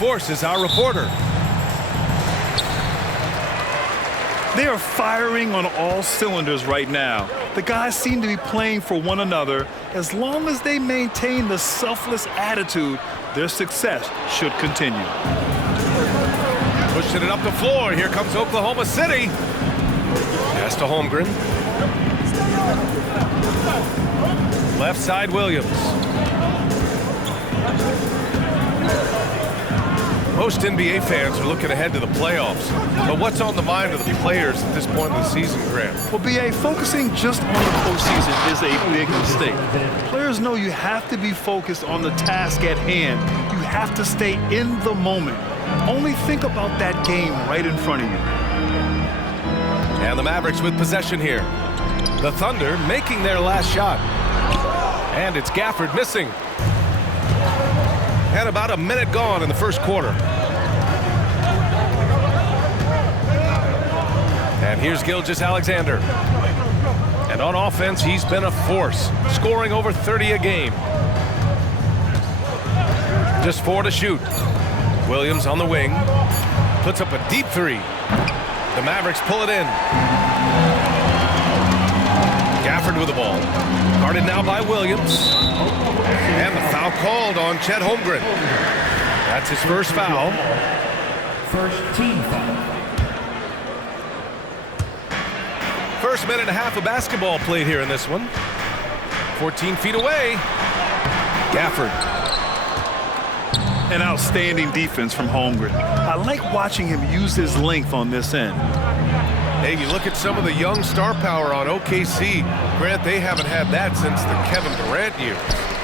Force is our reporter. They are firing on all cylinders right now. The guys seem to be playing for one another. As long as they maintain the selfless attitude, their success should continue. Pushing it up the floor. Here comes Oklahoma City. Pass to Holmgren. Left side, Williams. Most NBA fans are looking ahead to the playoffs. But what's on the mind of the players at this point in the season, Grant? Well, B.A., focusing just on the postseason is a big mistake. Players know you have to be focused on the task at hand. You have to stay in the moment. Only think about that game right in front of you. And the Mavericks with possession here. The Thunder making their last shot. And it's Gafford missing. And about a minute gone in the first quarter. And here's Gilgeous-Alexander. And on offense, he's been a force, scoring over 30 a game. Just 4 to shoot. Williams on the wing. Puts up a deep three. The Mavericks pull it in. Gafford with the ball. Guarded now by Williams. And the foul called on Chet Holmgren. That's his first foul. First team foul. First minute and a half of basketball played here in this one. 14 feet away. Gafford. An outstanding defense from Holmgren. I like watching him use his length on this end. Hey, you look at some of the young star power on OKC. Grant, they haven't had that since the Kevin Durant years.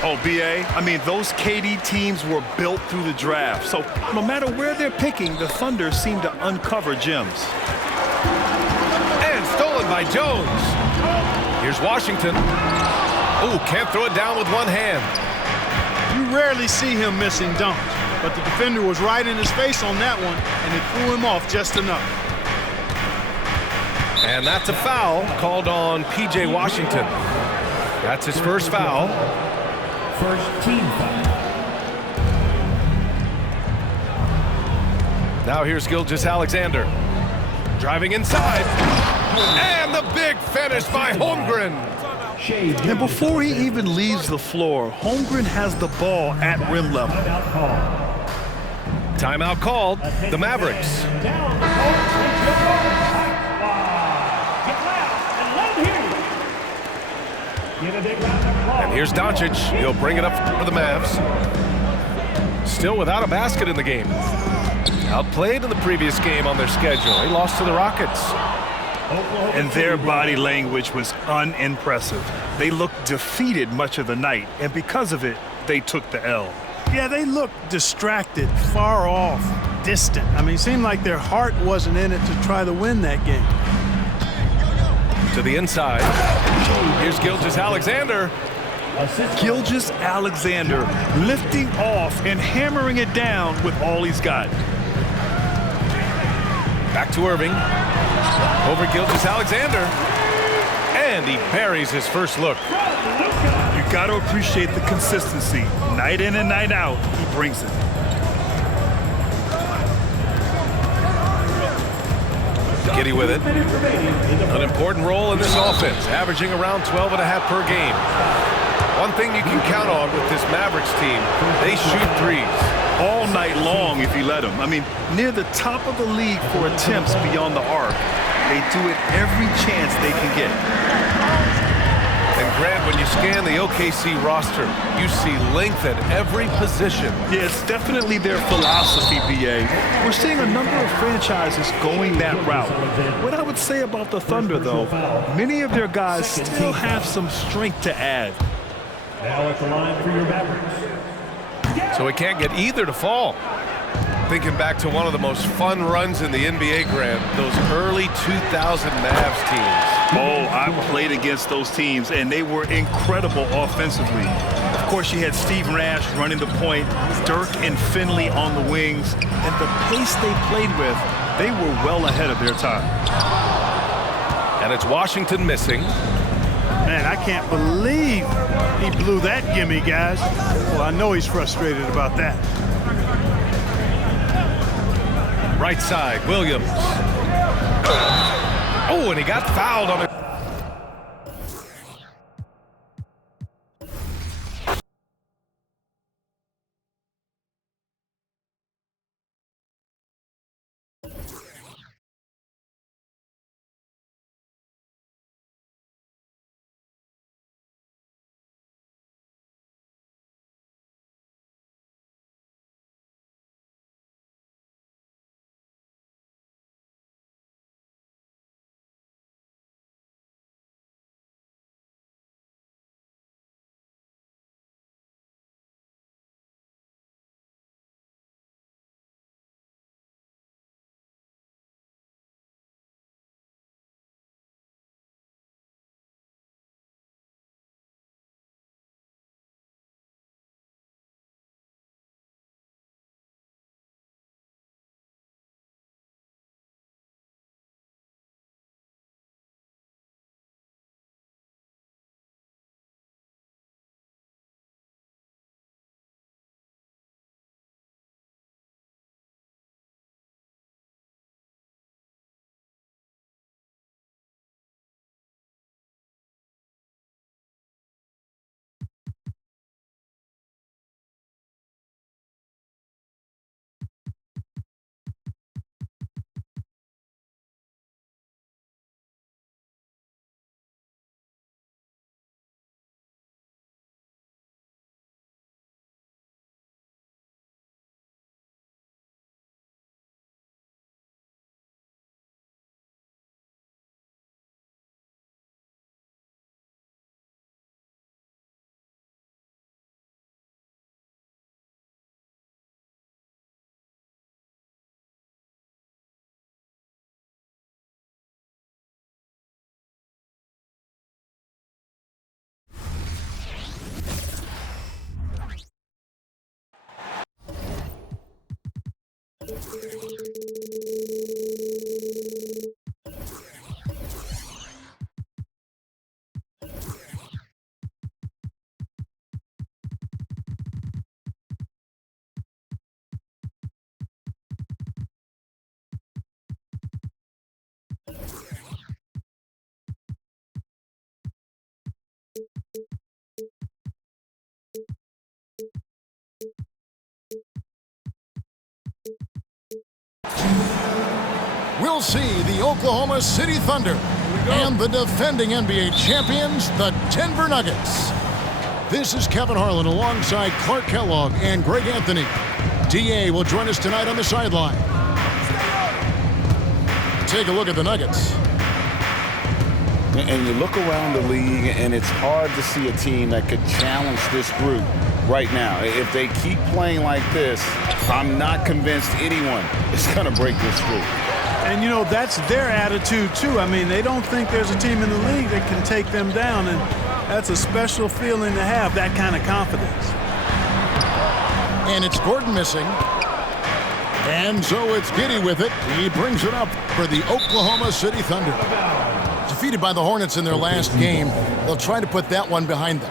Oh, B.A., I mean, those KD teams were built through the draft. So no matter where they're picking, the Thunder seem to uncover gems. And stolen by Jones. Here's Washington. Oh, can't throw it down with one hand. You rarely see him missing dunks, but the defender was right in his face on that one, and it threw him off just enough. And that's a foul called on P.J. Washington. That's his first foul. First team foul. Now here's Gilgeous-Alexander. Driving inside. And the big finish by Holmgren. And before he even leaves the floor, Holmgren has the ball at rim level. Timeout called. The Mavericks. And here's Doncic. He'll bring it up for the Mavs. Still without a basket in the game. Outplayed in the previous game on their schedule. They lost to the Rockets. And their body language was unimpressive. They looked defeated much of the night, and because of it, they took the L. Yeah, they looked distracted, far off, distant. I mean, it seemed like their heart wasn't in it to try to win that game. To the inside. Here's Gilgeous-Alexander. Gilgeous-Alexander lifting off and hammering it down with all he's got. Back to Irving. Over Gilgeous-Alexander. And he buries his first look. You got to appreciate the consistency. Night in and night out, he brings it. Giddy with it. An important role in this offense, averaging around 12.5 per game. One thing you can count on with this Mavericks team, they shoot threes. All night long if you let them. I mean, near the top of the league for attempts beyond the arc. They do it every chance they can get. And Grant, when you scan the OKC roster, you see length at every position. Yeah, it's definitely their philosophy, B.A. We're seeing a number of franchises going that route. What I would say about the Thunder, though, many of their guys still have some strength to add. Now at the line for your Mavericks. So we can't get either to fall. Thinking back to one of the most fun runs in the NBA, Grant, those early 2000 Mavs teams. Oh, I played against those teams, and they were incredible offensively. Of course, you had Steve Nash running the point, Dirk and Finley on the wings, and the pace they played with, they were well ahead of their time. And it's Washington missing. Man, I can't believe he blew that gimme, guys. Well, I know he's frustrated about that. Right side, Williams. Oh, and he got fouled on it. We'll see the Oklahoma City Thunder and the defending NBA champions, the Denver Nuggets. This is Kevin Harlan alongside Clark Kellogg and Greg Anthony. DA will join us tonight on the sideline. Take a look at the Nuggets. And you look around the league, and it's hard to see a team that could challenge this group right now. If they keep playing like this, I'm not convinced anyone is going to break this group. And, you know, that's their attitude, too. I mean, they don't think there's a team in the league that can take them down, and that's a special feeling to have, that kind of confidence. And it's Gordon missing. And so it's Giddey with it. He brings it up for the Oklahoma City Thunder. Defeated by the Hornets in their last game, they'll try to put that one behind them.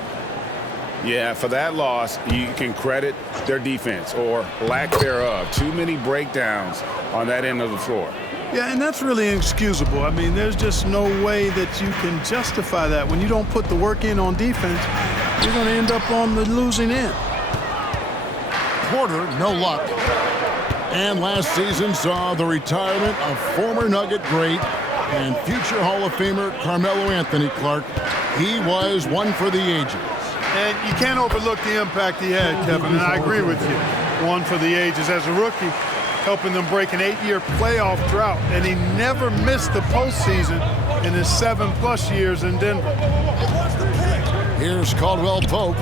Yeah, for that loss, you can credit their defense or lack thereof. Too many breakdowns on that end of the floor. Yeah, and that's really inexcusable. I mean, there's just no way that you can justify that. When you don't put the work in on defense, you're going to end up on the losing end. Porter, no luck. And last season saw the retirement of former Nugget great and future Hall of Famer Carmelo Anthony. Clark. He was one for the ages. And you can't overlook the impact he had, Kevin, and I agree with you. One for the ages. As a rookie, helping them break an 8-year playoff drought, and he never missed the postseason in his 7+ years in Denver. Here's Caldwell Pope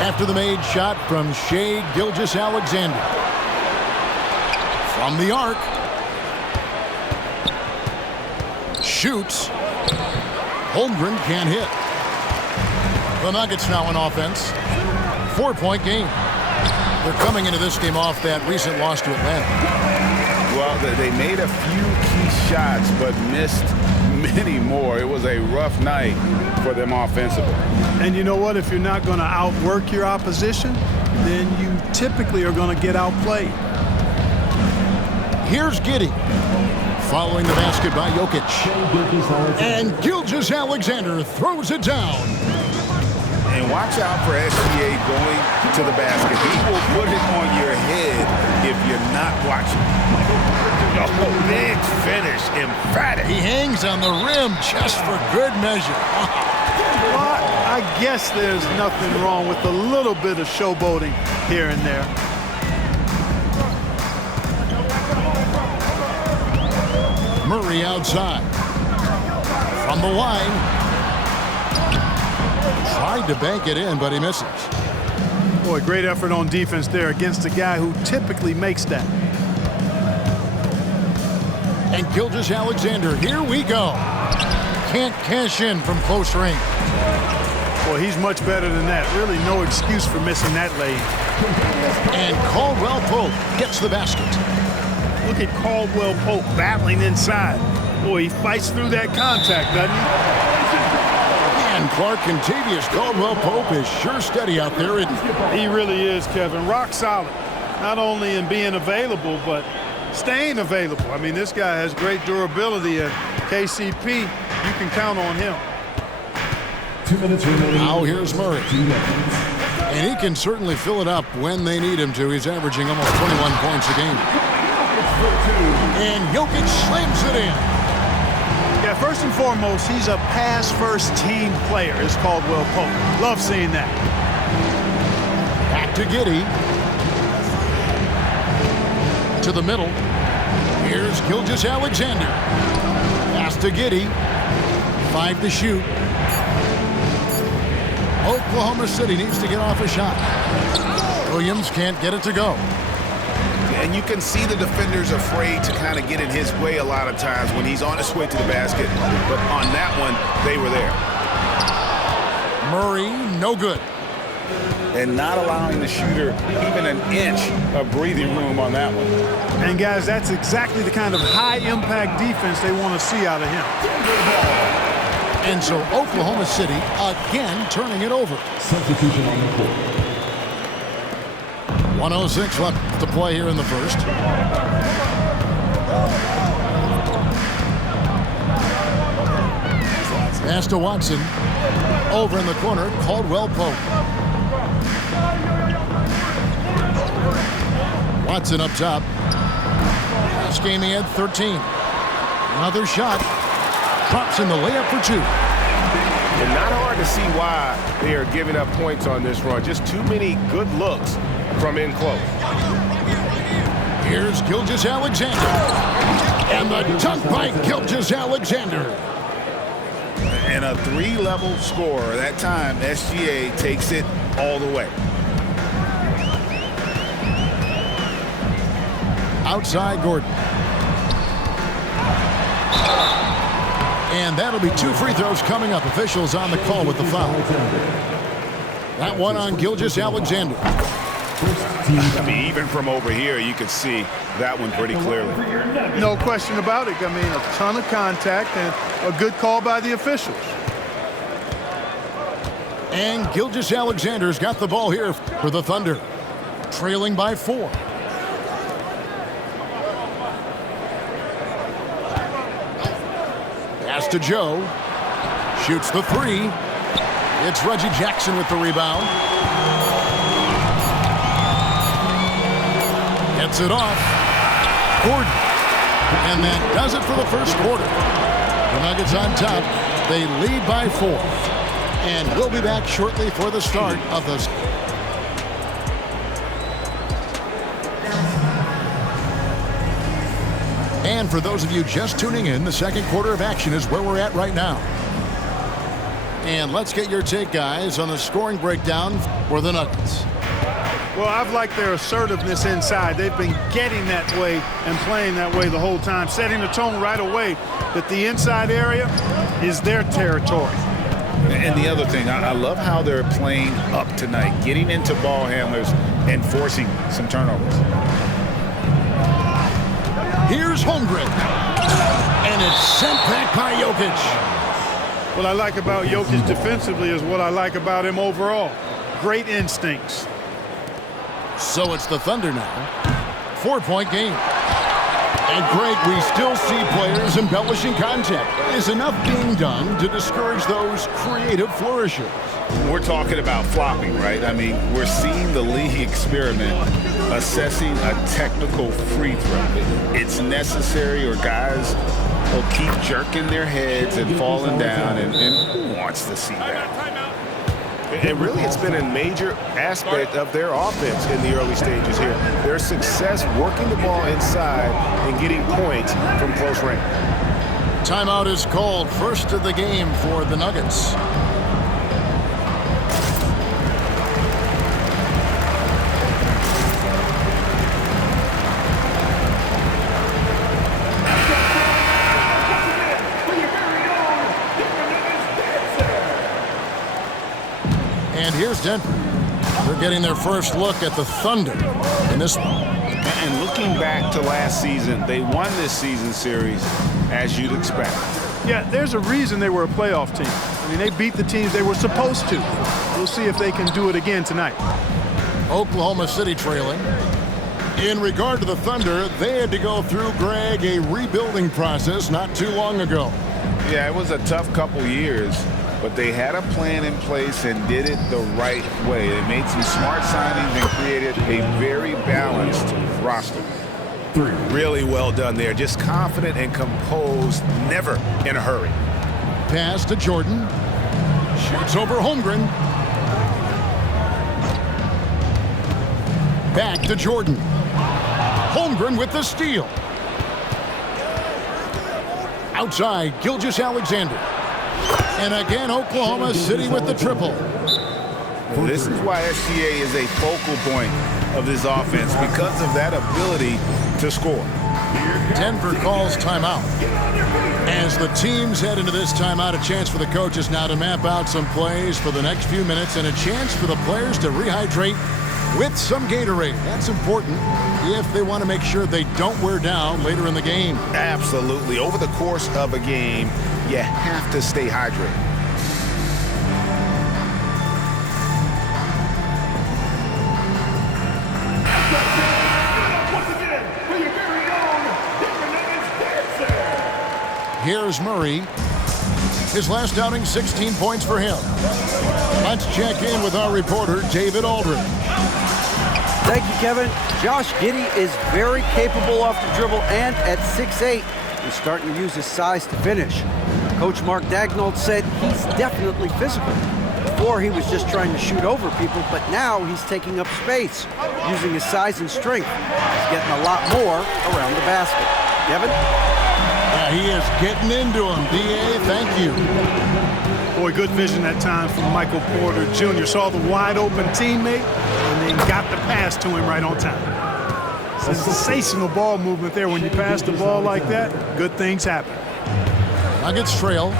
after the made shot from Shai Gilgeous-Alexander. From the arc. Shoots. Holmgren can't hit. The Nuggets now in offense. 4-point game. They're coming into this game off that recent loss to Atlanta. Well, they made a few key shots, but missed many more. It was a rough night for them offensively. And you know what? If you're not going to outwork your opposition, then you typically are going to get outplayed. Here's Giddey. Following the basket by Jokic. And Gilgeous-Alexander throws it down. And watch out for SGA going to the basket. He will put it on your head if you're not watching. Oh, big finish, emphatic. He hangs on the rim just for good measure. Well, I guess there's nothing wrong with a little bit of showboating here and there. Murray outside. From the line. Tried to bank it in, but he misses. Boy, great effort on defense there against a guy who typically makes that. And Gilgeous-Alexander, here we go. Can't cash in from close range. Boy, he's much better than that. Really no excuse for missing that lane. And Caldwell Pope gets the basket. Look at Caldwell Pope battling inside. Boy, he fights through that contact, doesn't he? And Clark Contavious Caldwell Pope is sure steady out there. He really is, Kevin. Rock solid. Not only in being available, but staying available. I mean, this guy has great durability, and KCP, you can count on him. 2 minutes remaining. Now here's Murray. And he can certainly fill it up when they need him to. He's averaging almost 21 points a game. And Jokic slams it in. Yeah, first and foremost, he's a pass-first team player, is Caldwell Pope. Love seeing that. Back to Giddey. To the middle. Here's Gilgeous-Alexander. Pass to Giddey. 5 to shoot. Oklahoma City needs to get off a shot. Williams can't get it to go. And you can see the defenders afraid to kind of get in his way a lot of times when he's on his way to the basket. But on that one, they were there. Murray, no good. And not allowing the shooter even an inch of breathing room on that one. And guys, that's exactly the kind of high-impact defense they want to see out of him. And so Oklahoma City again turning it over. Substitution on the court. 1:06 left to play here in the first. Pass to Watson. Over in the corner, Caldwell Pope. Watson up top. Last game he had 13. Another shot. Drops in the layup for 2. And not hard to see why they are giving up points on this run. Just too many good looks from in close. Here's Gilgeous-Alexander. And the dunk by Gilgeous-Alexander. And a 3-level scorer. That time, SGA takes it all the way. Outside Gordon. And that'll be 2 free throws coming up. Officials on the call with the foul. That one on Gilgeous-Alexander. I mean, even from over here, you can see that one pretty clearly. No question about it. I mean, a ton of contact and a good call by the officials. And Gilgeous-Alexander's got the ball here for the Thunder. Trailing by 4. Pass to Joe. Shoots the 3. It's Reggie Jackson with the rebound. Gets it off. Gordon. And that does it for the first quarter. The Nuggets on top. They lead by 4. And we'll be back shortly for the start of the... And for those of you just tuning in, the second quarter of action is where we're at right now. And let's get your take, guys, on the scoring breakdown for the Nuggets. Well, I've liked their assertiveness inside. They've been getting that way and playing that way the whole time, setting the tone right away that the inside area is their territory. And the other thing, I love how they're playing up tonight, getting into ball handlers and forcing some turnovers. Here's Holmgren. And it's sent back by Jokic. What I like about Jokic defensively is what I like about him overall. Great instincts. So it's the Thunder now. 4-point game. And Greg, we still see players embellishing contact. Is enough being done to discourage those creative flourishes? We're talking about flopping, right? I mean, we're seeing the league experiment assessing a technical free throw. It's necessary, or guys will keep jerking their heads and falling down, and who wants to see that? And really, it's been a major aspect of their offense in the early stages here. Their success working the ball inside and getting points from close range. Timeout is called. First of the game for the Nuggets. And here's Denver. They're getting their first look at the Thunder in this one. And looking back to last season, they won this season series as you'd expect. Yeah, there's a reason they were a playoff team. I mean, they beat the teams they were supposed to. We'll see if they can do it again tonight. Oklahoma City trailing. In regard to the Thunder, they had to go through, Greg, a rebuilding process not too long ago. Yeah, it was a tough couple years, but they had a plan in place and did it the right way. They made some smart signings and created a very balanced roster. Really well done there. Just confident and composed, never in a hurry. Pass to Jordan. Shoots over Holmgren. Back to Jordan. Holmgren with the steal. Outside, Gilgeous-Alexander. And again, Oklahoma City with the triple. This is why SGA is a focal point of this offense, because of that ability to score. Denver calls timeout. As the teams head into this timeout, a chance for the coaches now to map out some plays for the next few minutes and a chance for the players to rehydrate with some Gatorade. That's important if they want to make sure they don't wear down later in the game. Absolutely. Over the course of a game, you have to stay hydrated. Here's Murray. His last outing, 16 points for him. Let's check in with our reporter, David Aldridge. Thank you, Kevin. Josh Giddey is very capable off the dribble, and at 6'8", he's starting to use his size to finish. Coach Mark Daigneault said he's definitely physical. Before, he was just trying to shoot over people, but now he's taking up space, using his size and strength. He's getting a lot more around the basket. Kevin? Yeah, he is getting into him. D.A., thank you. Boy, good vision that time from Michael Porter Jr. Saw the wide-open teammate and then got the pass to him right on time. Sensational ball movement there. When you pass the ball like that, good things happen. Nuggets trail.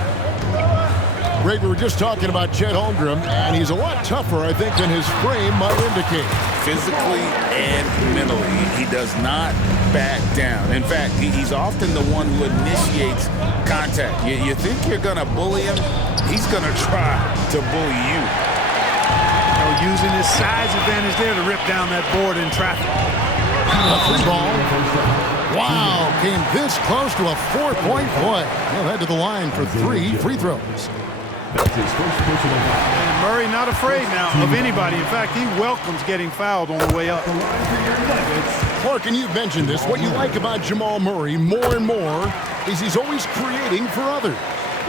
Greg, we were just talking about Chet Holmgren, and he's a lot tougher, I think, than his frame might indicate. Physically and mentally, he does not back down. In fact, he's often the one who initiates contact. You think you're going to bully him, he's going to try to bully you. Using his size advantage there to rip down that board in traffic. A free ball. Wow, came this close to a 4-point play. He'll head to the line for 3 free throws. And Murray not afraid now of anybody. In fact, he welcomes getting fouled on the way up. Clark, and you've mentioned this, what you like about Jamal Murray more and more is he's always creating for others.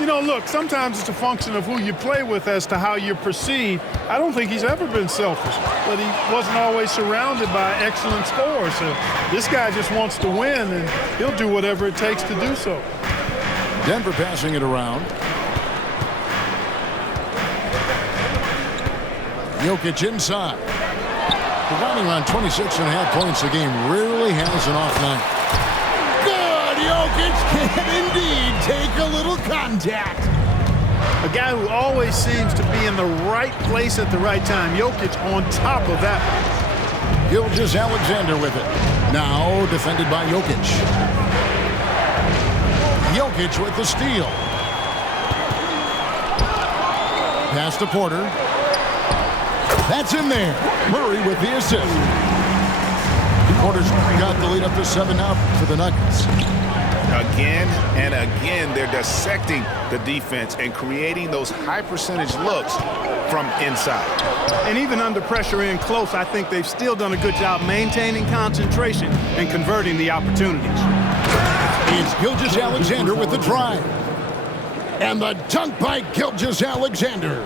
You know, look, sometimes it's a function of who you play with as to how you're perceived. I don't think he's ever been selfish, but he wasn't always surrounded by excellent scorers. So this guy just wants to win, and he'll do whatever it takes to do so. Denver passing it around. Jokic inside. Providing around 26.5 points a game, rarely has an off night. Good! Jokic can indeed take a little contact. A guy who always seems to be in the right place at the right time. Jokic on top of that. Gilgeous-Alexander with it. Now defended by Jokic. Jokic with the steal. Pass to Porter. That's in there. Murray with the assist. Quarters got the lead up to 7 now for the Nuggets. Again and again, they're dissecting the defense and creating those high percentage looks from inside. And even under pressure in close, I think they've still done a good job maintaining concentration and converting the opportunities. It's Gilgeous-Alexander with the drive. And the dunk by Gilgeous-Alexander.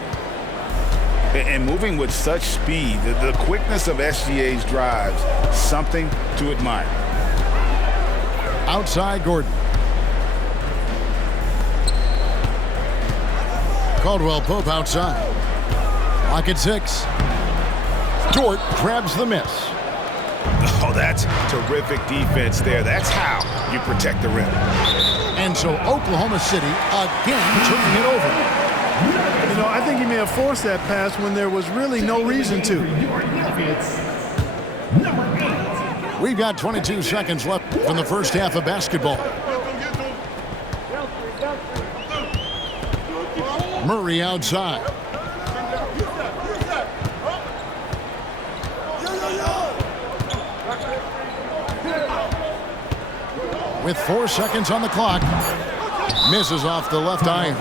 And moving with such speed, the quickness of SGA's drives, something to admire. Outside Gordon. Caldwell Pope outside. Lock at 6. Dort grabs the miss. Oh, that's terrific defense there. That's how you protect the rim. And so Oklahoma City again turning it over. You know, I think he may have forced that pass when there was really no reason to. We've got 22 seconds left in the first half of basketball. Murray outside. With 4 seconds on the clock, misses off the left iron.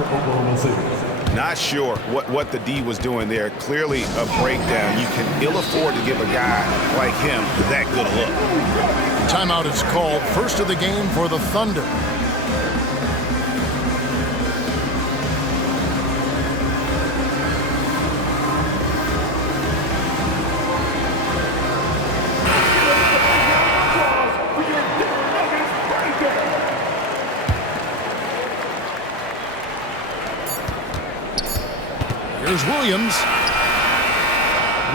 Not sure what the D was doing there. Clearly a breakdown. You can ill afford to give a guy like him that good a look. Timeout is called. First of the game for the Thunder. Here's Williams.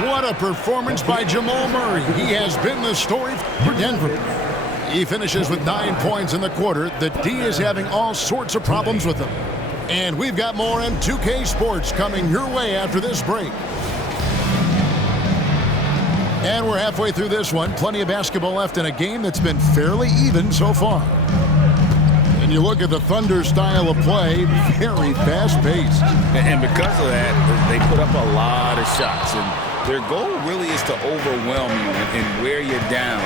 What a performance by Jamal Murray. He has been the story for Denver. He finishes with 9 points in the quarter. The D is having all sorts of problems with him. And we've got more M2K Sports coming your way after this break. And we're halfway through this one. Plenty of basketball left in a game that's been fairly even so far. And you look at the Thunder style of play, very fast-paced. And because of that, they put up a lot of shots. And their goal really is to overwhelm you and wear you down.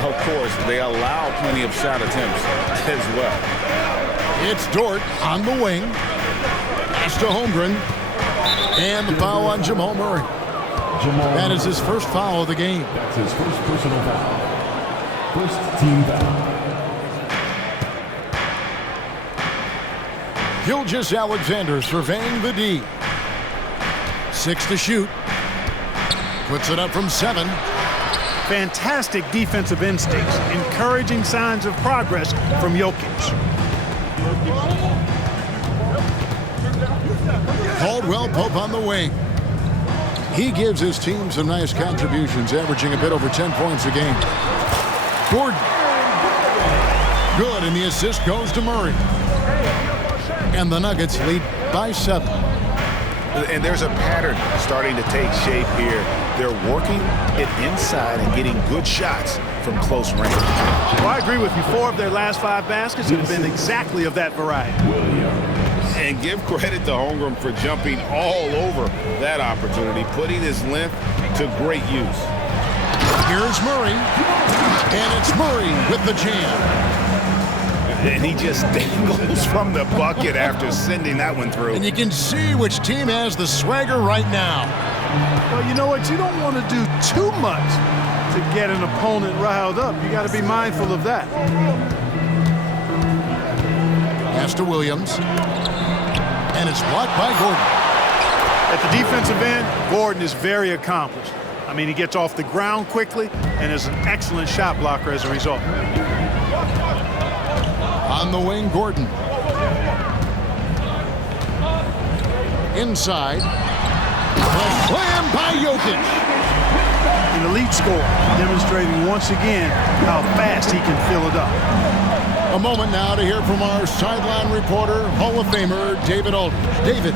Of course, they allow plenty of shot attempts as well. It's Dort on the wing. Pass to Holmgren. And the foul on Jamal Murray. That is his first foul of the game. That's his first personal foul. First team foul. Gilgeous-Alexander surveying the D. 6 to shoot. Puts it up from 7. Fantastic defensive instincts, encouraging signs of progress from Jokic. Caldwell Pope on the wing. He gives his team some nice contributions, averaging a bit over 10 points a game. Gordon. Good, and the assist goes to Murray. And the Nuggets lead by 7. And there's a pattern starting to take shape here. They're working it inside and getting good shots from close range. Well, I agree with you. 4 of their last 5 baskets have been exactly of that variety. And give credit to Holmgren for jumping all over that opportunity, putting his length to great use. Here's Murray. And it's Murray with the jam. And he just dangles from the bucket after sending that one through. And you can see which team has the swagger right now. Well, you know what? You don't want to do too much to get an opponent riled up. You got to be mindful of that. Pass to Williams. And it's blocked by Gordon. At the defensive end, Gordon is very accomplished. I mean, he gets off the ground quickly and is an excellent shot blocker as a result. On the wing, Gordon. Inside. A slam by Jokic. An elite scorer, demonstrating once again how fast he can fill it up. A moment now to hear from our sideline reporter, Hall of Famer David Aldridge. David.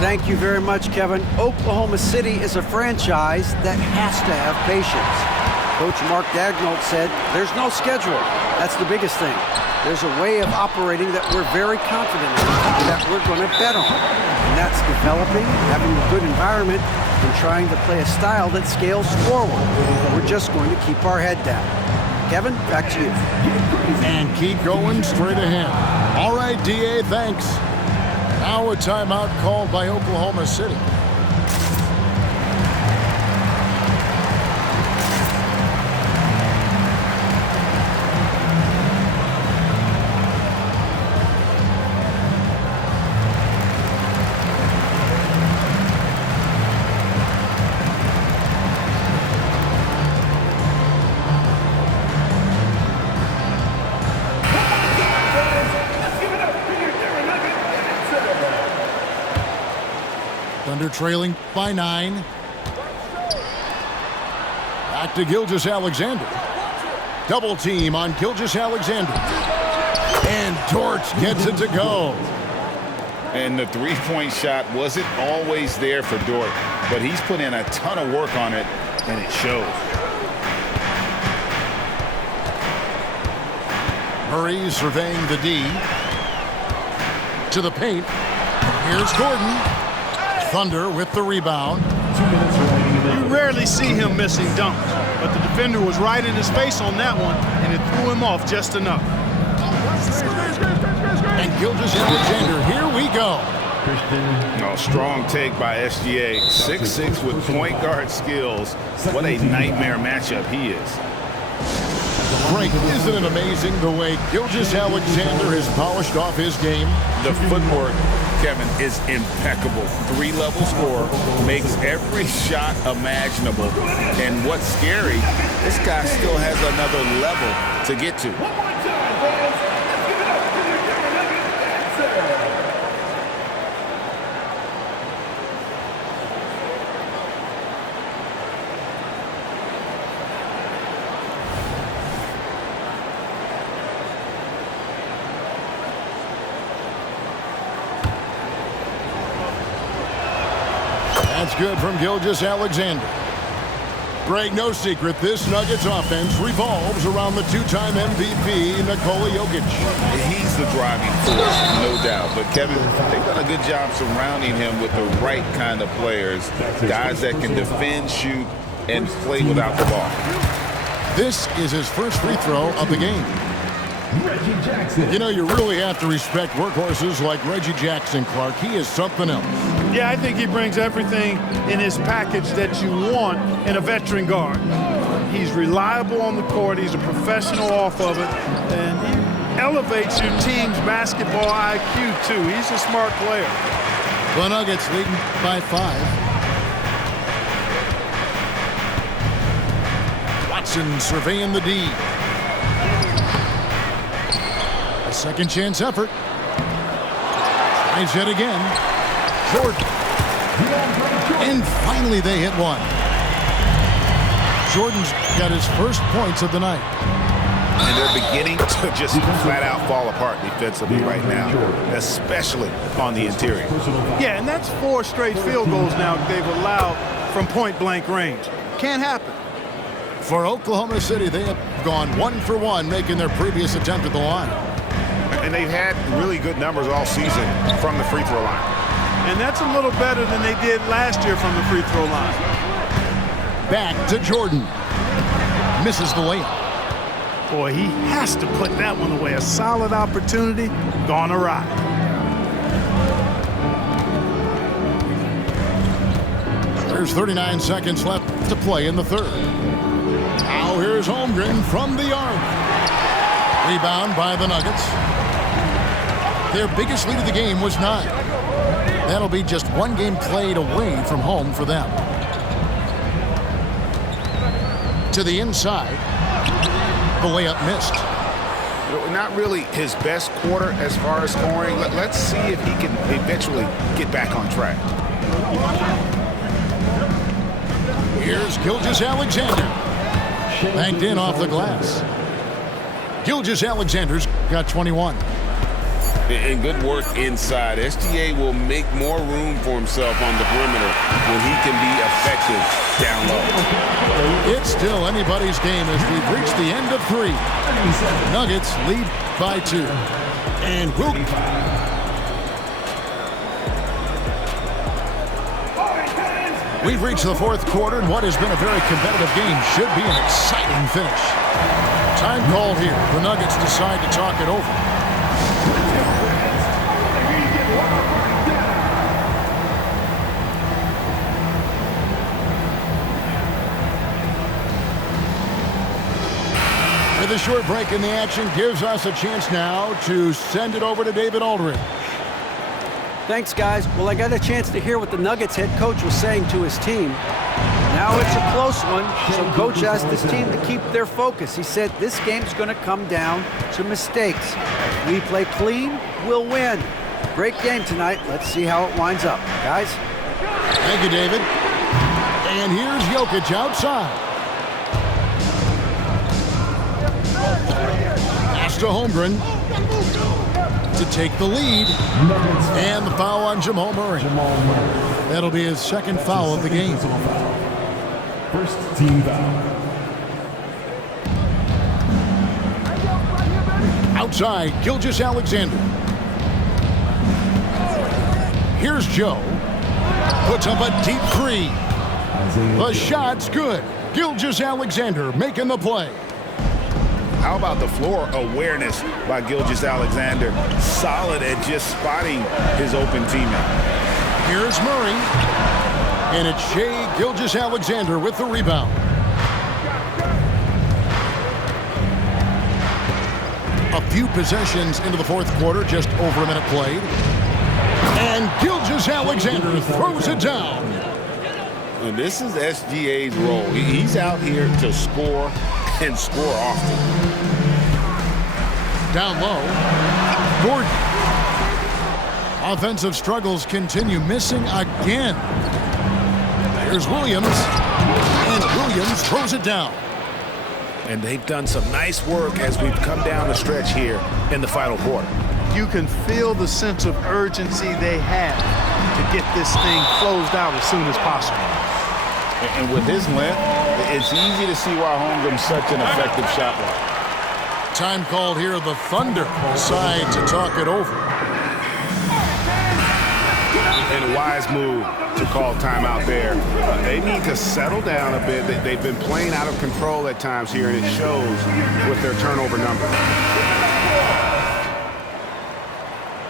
Thank you very much, Kevin. Oklahoma City is a franchise that has to have patience. Coach Mark Daigneault said, there's no schedule. That's the biggest thing. There's a way of operating that we're very confident in, that we're going to bet on. And that's developing, having a good environment, and trying to play a style that scales forward. We're just going to keep our head down. Kevin, back to you. And keep going straight ahead. All right, DA, thanks. Now a timeout called by Oklahoma City. Thunder trailing by 9. Back to Gilgeous-Alexander. Double team on Gilgeous-Alexander. And Torch gets it to go. And the three-point shot wasn't always there for Dort, but he's put in a ton of work on it, and it shows. Murray surveying the D. To the paint. Here's Gordon. Thunder with the rebound. 2 minutes remaining in the You rarely see him missing dunks, but the defender was right in his face on that one, and it threw him off just enough. And Gilgeous-Alexander, here we go. No, strong take by SGA. 6'6" with point guard skills. What a nightmare matchup he is. Frank, isn't it amazing the way Gilgeous-Alexander has polished off his game? The footwork, Kevin, is impeccable. 3-level scorer, makes every shot imaginable. And what's scary, this guy still has another level to get to. That's good from Gilgeous-Alexander. Greg, no secret, this Nuggets offense revolves around the two-time MVP, Nikola Jokic. He's the driving force, no doubt. But, Kevin, they've done a good job surrounding him with the right kind of players, guys that can defend, shoot, and play without the ball. This is his first free throw of the game. You know, you really have to respect workhorses like Reggie Jackson, Clark. He is something else. Yeah, I think he brings everything in his package that you want in a veteran guard. He's reliable on the court. He's a professional off of it. And he elevates your team's basketball IQ, too. He's a smart player. The Nuggets leading by 5. Watson surveying the D. A second chance effort. Tries yet again. Jordan. And finally they hit one. Jordan's got his first points of the night. And they're beginning to just flat out fall apart defensively right now, especially on the interior. Yeah, and that's 4 straight field goals now they've allowed from point-blank range. Can't happen. For Oklahoma City, they have gone 1 for 1, making their previous attempt at the line. And they've had really good numbers all season from the free throw line. And that's a little better than they did last year from the free throw line. Back to Jordan. Misses the layup. Boy, he has to put that one away. A solid opportunity, gone awry. There's 39 seconds left to play in the third. Now here's Holmgren from the arc. Rebound by the Nuggets. Their biggest lead of the game was 9. That'll be just 1 game played away from home for them. To the inside. The layup missed. Not really his best quarter as far as scoring. Let's see if he can eventually get back on track. Here's Gilgeous-Alexander. Banked in off the glass. Gilgeous-Alexander's got 21. And good work inside. SGA will make more room for himself on the perimeter when he can be effective down low. It's still anybody's game as we've reached the end of 3. Nuggets lead by 2. And we've reached the 4th quarter, and what has been a very competitive game should be an exciting finish. Time called here. The Nuggets decide to talk it over. With a short break in the action gives us a chance now to send it over to David Aldridge. Thanks, guys. Well, I got a chance to hear what the Nuggets head coach was saying to his team. Now it's a close one, so coach asked his team to keep their focus. He said this game's going to come down to mistakes. If we play clean, we'll win. Great game tonight. Let's see how it winds up. Guys? Thank you, David. And here's Jokic outside. Pass to Holmgren to take the lead. And the foul on Jamal Murray. That'll be his 2nd foul of the game. First team foul. Outside, Gilgeous-Alexander. Here's Joe. Puts up a deep 3. The shot's good. Gilgeous-Alexander making the play. How about the floor awareness by Gilgeous-Alexander? Solid at just spotting his open teammate. Here's Murray. And it's Shai Gilgeous-Alexander with the rebound. A few possessions into the 4th quarter, just over a minute played. And Gilgeous-Alexander throws it down. And this is SGA's role. He's out here to score and score often. Down low, Gordon. Offensive struggles continue, missing again. Here's Williams, and Williams throws it down. And they've done some nice work as we've come down the stretch here in the final quarter. You can feel the sense of urgency they have to get this thing closed out as soon as possible. And with his length, it's easy to see why Holmgren's such an effective shot blocker. Time called here. The Thunder decide to talk it over. And a wise move to call timeout there. They need to settle down a bit. They've been playing out of control at times here, and it shows with their turnover number.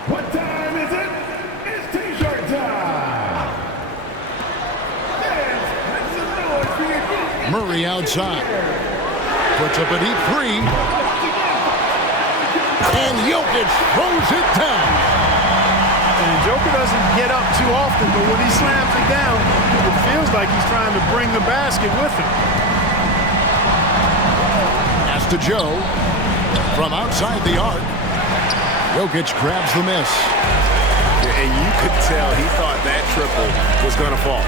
What time is it? It's T-shirt time. Dance, make some noise for your group. Murray outside. Puts up a deep 3. And Jokic throws it down. And Joker doesn't get up too often, but when he slams it down, it feels like he's trying to bring the basket with him. Pass to Joe. From outside the arc. Jokic grabs the miss. And you could tell he thought that triple was going to fall.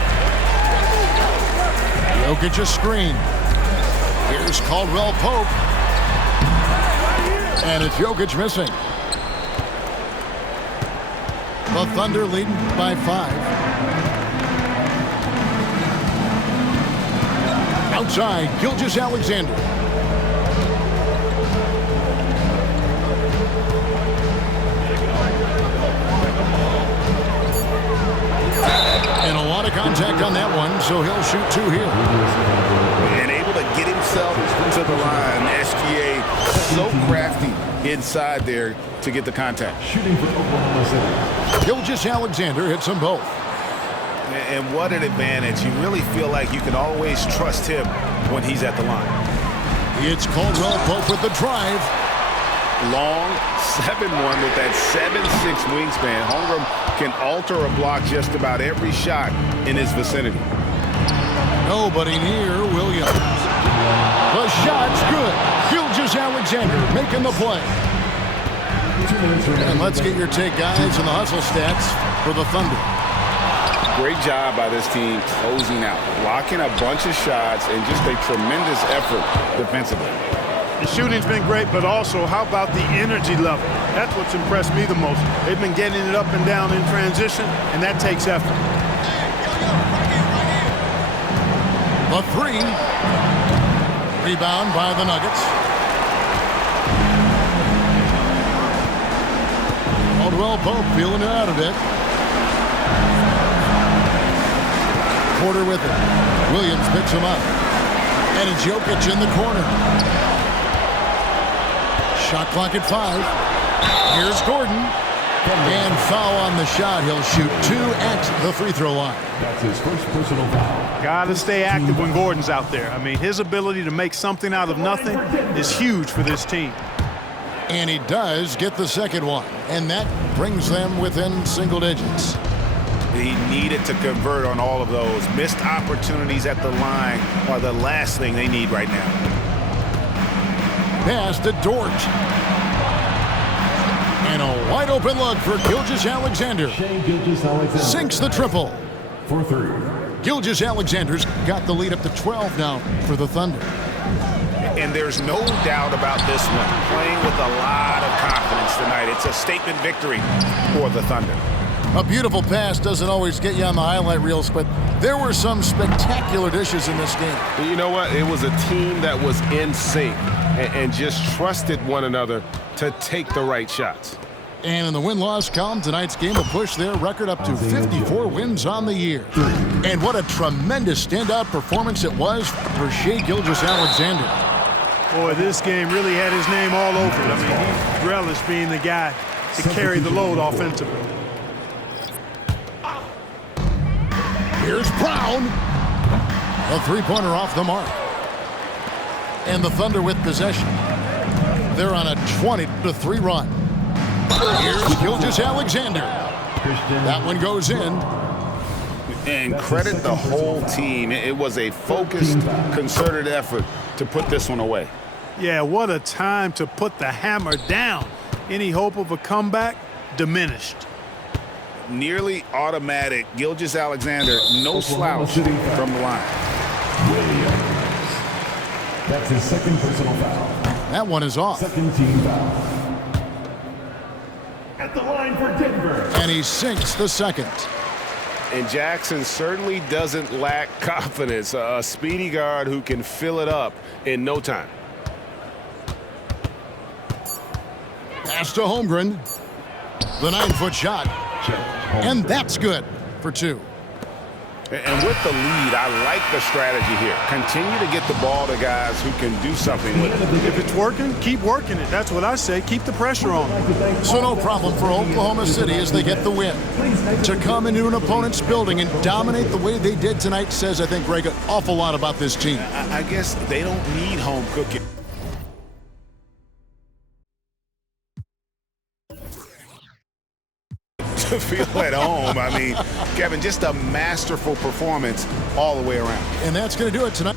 Jokic a screen. Here's Caldwell Pope. And it's Jokic missing. The Thunder leading by 5. Outside, Gilgeous-Alexander. And a lot of contact on that one, so he'll shoot 2 here. And able to get himself to the line. SGA so crafty inside there to get the contact. Shooting for Oklahoma City. Gilgeous-Alexander hits them both. And what an advantage. You really feel like you can always trust him when he's at the line. It's Caldwell Pope with the drive. Long 7-1 with that 7'6" wingspan. Holmgren can alter a block just about every shot in his vicinity. Nobody near Williams. The shot's good. Gilgeous-Alexander making the play. 2 minutes remaining. And let's get your take, guys, on the hustle stats for the Thunder. Great job by this team closing out, blocking a bunch of shots, and just a tremendous effort defensively. The shooting's been great, but also how about the energy level? That's what's impressed me the most. They've been getting it up and down in transition, and that takes effort. The three. Rebound by the Nuggets. Caldwell Pope feeling it out a bit. Porter with it. Williams picks him up. And it's Jokic in the corner. Shot clock at 5. Here's Gordon. And foul on the shot. He'll shoot 2 at the free throw line. That's his first personal foul. Got to stay active when Gordon's out there. I mean, his ability to make something out of nothing is huge for this team. And he does get the second one. And that brings them within single digits. He needed to convert on all of those. Missed opportunities at the line are the last thing they need right now. Pass to Dort. And a wide open look for Gilgeous-Alexander. Sinks the triple. For 3. Gilgeous-Alexander's got the lead up to 12 now for the Thunder. And there's no doubt about this one. Playing with a lot of confidence tonight. It's a statement victory for the Thunder. A beautiful pass doesn't always get you on the highlight reels, but there were some spectacular dishes in this game. You know what? It was a team that was in sync and just trusted one another to take the right shots. And in the win-loss column, tonight's game will push their record up to 54 wins on the year. And what a tremendous standout performance it was for Shai Gilgeous-Alexander. Boy, this game really had his name all over it. I mean, he relished being the guy to carry the load offensively. Here's Brown. A three-pointer off the mark. And the Thunder with possession. They're on a 20-3 run. Here's Gilgeous-Alexander. That one goes in. And credit the whole team. It was a focused, concerted effort to put this one away. Yeah, what a time to put the hammer down. Any hope of a comeback diminished. Nearly automatic. Gilgeous-Alexander, no slouch from the line. Williams. That's his second personal foul. That one is off. Second team foul. At the line for Denver. And he sinks the second. And Jackson certainly doesn't lack confidence. A speedy guard who can fill it up in no time. Pass to Holmgren. The 9-foot shot. And that's good for 2. And with the lead, I like the strategy here. Continue to get the ball to guys who can do something with it. If it's working, keep working it. That's what I say. Keep the pressure on. So no problem for Oklahoma City as they get the win. To come into an opponent's building and dominate the way they did tonight says, I think, Greg, an awful lot about this team. I guess they don't need home cooking. To feel at home. I mean, Kevin, just a masterful performance all the way around. And that's going to do it tonight.